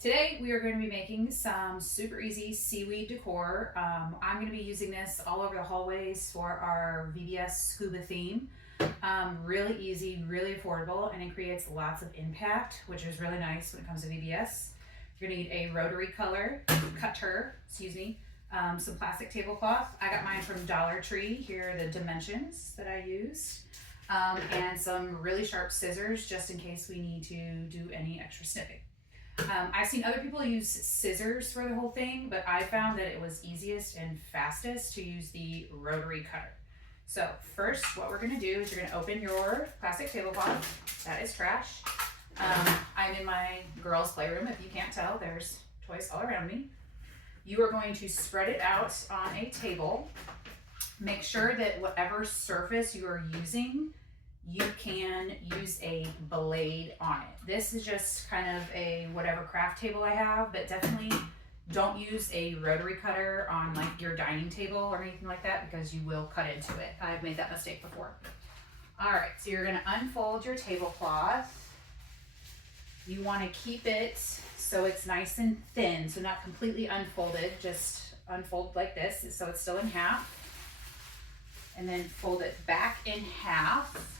Today we are going to be making some super easy seaweed decor. I'm going to be using this all over the hallways for our VBS scuba theme. Really easy, really affordable, and it creates lots of impact, which is really nice when it comes to VBS. You're going to need a rotary cutter, some plastic tablecloth. I got mine from Dollar Tree. Here are the dimensions that I used. And some really sharp scissors just in case we need to do any extra snipping. I've seen other people use scissors for the whole thing, but I found that it was easiest and fastest to use the rotary cutter. So first, what we're going to do is you're going to open your plastic tablecloth. That is trash. I'm in my girls' playroom. If you can't tell, there's toys all around me. You are going to spread it out on a table. Make sure that whatever surface you are using, you can use a blade on it. This is just kind of a whatever craft table I have, but definitely don't use a rotary cutter on like your dining table or anything like that because you will cut into it. I've made that mistake before. All right, so you're gonna unfold your tablecloth. You wanna keep it so it's nice and thin, so not completely unfolded, just unfold like this so it's still in half. And then fold it back in half.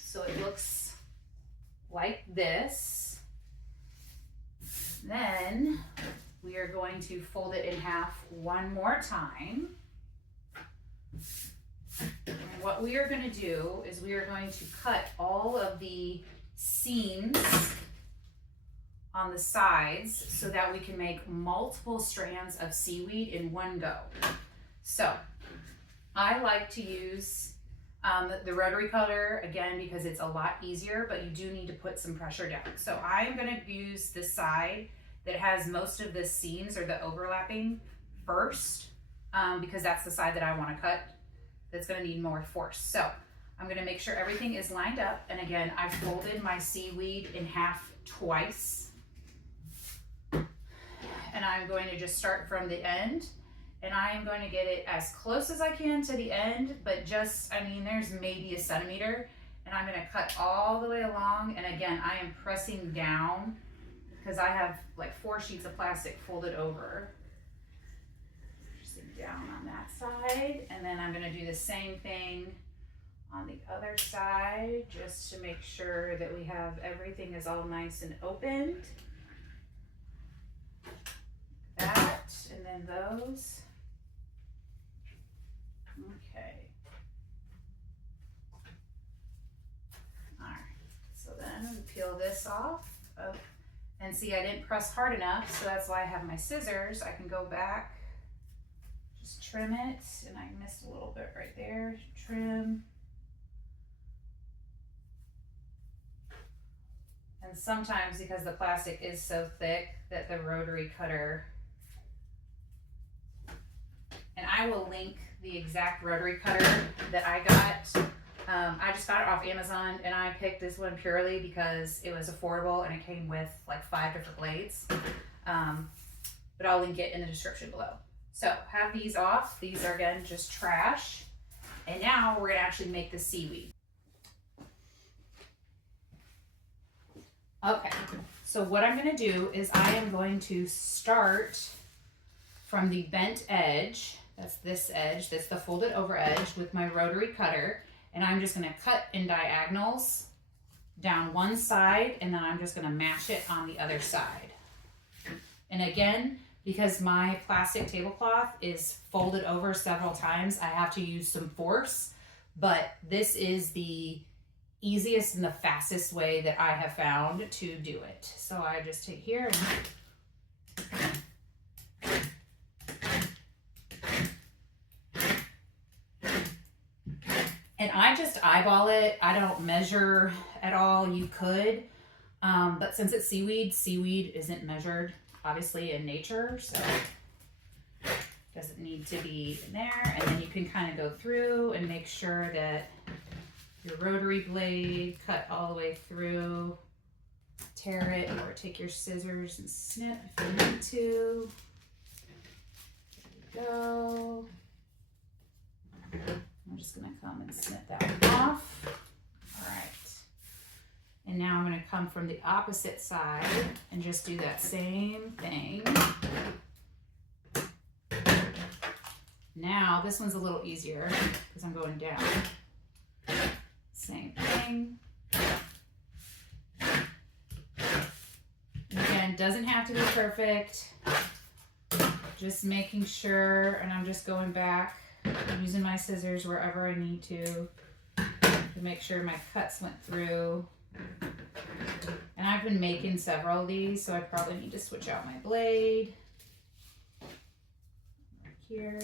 So it looks like this. Then we are going to fold it in half one more time. And what we are going to do is we are going to cut all of the seams on the sides so that we can make multiple strands of seaweed in one go. So I like to use the rotary cutter, again, because it's a lot easier, but you do need to put some pressure down. So I'm going to use the side that has most of the seams or the overlapping first, because that's the side that I want to cut that's going to need more force. So I'm going to make sure everything is lined up. And again, I folded my seaweed in half twice. And I'm going to just start from the end. And I am going to get it as close as I can to the end, but just, there's maybe a centimeter, and I'm going to cut all the way along. And again, I am pressing down because I have like 4 sheets of plastic folded over. Pressing down on that side. And then I'm going to do the same thing on the other side, just to make sure that we have everything is all nice and opened. That, and then those. Okay. All right, so then we peel this off. Oh, and see, I didn't press hard enough, so that's why I have my scissors. I can go back, just trim it, and I missed a little bit right there. Trim. And sometimes, because the plastic is so thick, that the rotary cutter, and I will link the exact rotary cutter that I got. I just got it off Amazon, and I picked this one purely because it was affordable and it came with like 5 different blades. But I'll link it in the description below. So have these off. These are, again, just trash. And now we're gonna actually make the seaweed. Okay, so what I'm gonna do is I am going to start from the bent edge. That's this edge, that's the folded over edge with my rotary cutter. And I'm just gonna cut in diagonals down one side, and then I'm just gonna mash it on the other side. And again, because my plastic tablecloth is folded over several times, I have to use some force, but this is the easiest and the fastest way that I have found to do it. So I just take here and I just eyeball it. I don't measure at all. You could, but since it's seaweed isn't measured, obviously, in nature, so it doesn't need to be in there. And then you can kind of go through and make sure that your rotary blade cut all the way through. Tear it, or take your scissors and snip if you need to. There we go. I'm just gonna come and snip that one off. All right. And now I'm going to come from the opposite side and just do that same thing. Now this one's a little easier because I'm going down. Same thing. Again, doesn't have to be perfect. Just making sure, and I'm just going back, using my scissors wherever I need to make sure my cuts went through. And I've been making several of these, so I probably need to switch out my blade. Right here.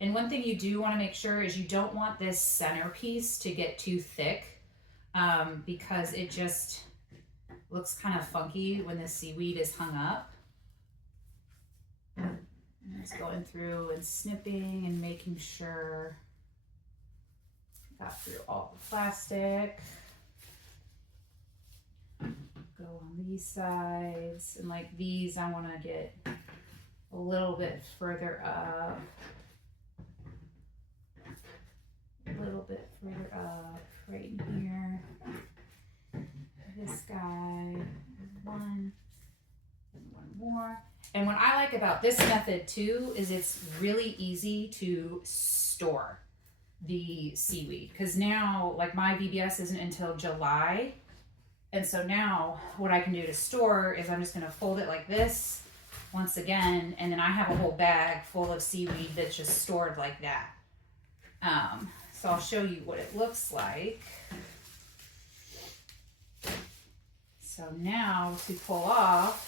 And one thing you do want to make sure is you don't want this center piece to get too thick because it just looks kind of funky when the seaweed is hung up. And just going through and snipping and making sure I got through all the plastic. Go on these sides, and like these I want to get a little bit further up. A little bit further up, right in here. This guy, one more. And what I like about this method too is it's really easy to store the seaweed, because now like my VBS isn't until July, and so now what I can do to store is I'm just going to fold it like this once again, and then I have a whole bag full of seaweed that's just stored like that. So I'll show you what it looks like. So now to pull off,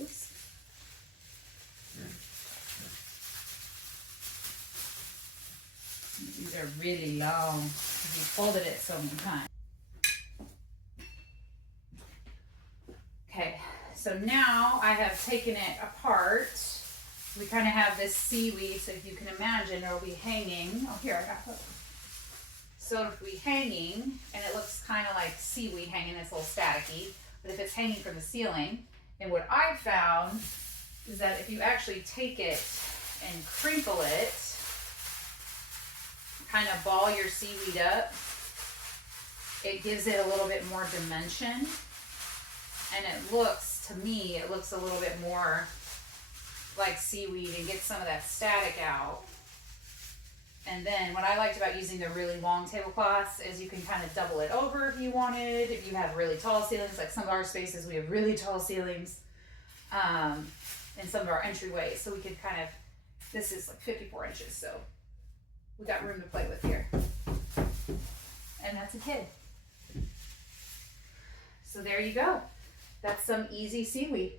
oops. These are really long because we folded it so many times. Okay, so now I have taken it apart. We kind of have this seaweed, so if you can imagine, it'll be hanging. Oh, here, I got hooked. So it'll be hanging, and it looks kind of like seaweed hanging. It's a little staticky, but if it's hanging from the ceiling, and what I found is that if you actually take it and crinkle it, kind of ball your seaweed up, it gives it a little bit more dimension. And it looks, to me, it looks a little bit more like seaweed and gets some of that static out. And then what I liked about using the really long tablecloths is you can kind of double it over if you wanted. If you have really tall ceilings, like some of our spaces, we have really tall ceilings in some of our entryways. So we could kind of, this is like 54 inches, so we got room to play with here. And that's a kid. So there you go. That's some easy seaweed.